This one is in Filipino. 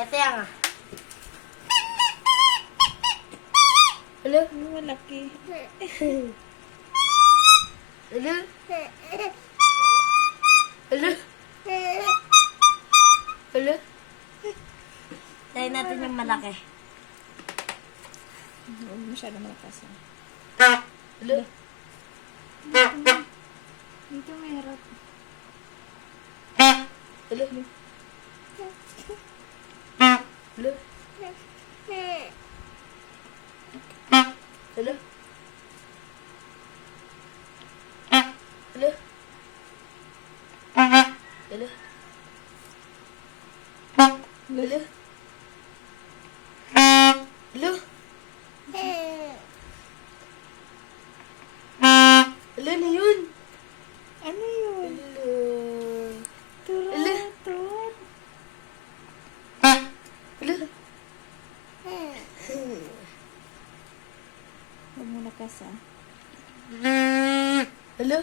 Ito yan ah. Hello? Malaki. Hello? Hello? Hello? Tayo natin yung malaki. Huwag masyado malakas. Hello? Dito meron. Hello? Hello? Hello? Hello? Hello? Hello? Hello? Hello na yun? Ano yun? Hello? Turot. Hello? Huwag malakas ah. Hello?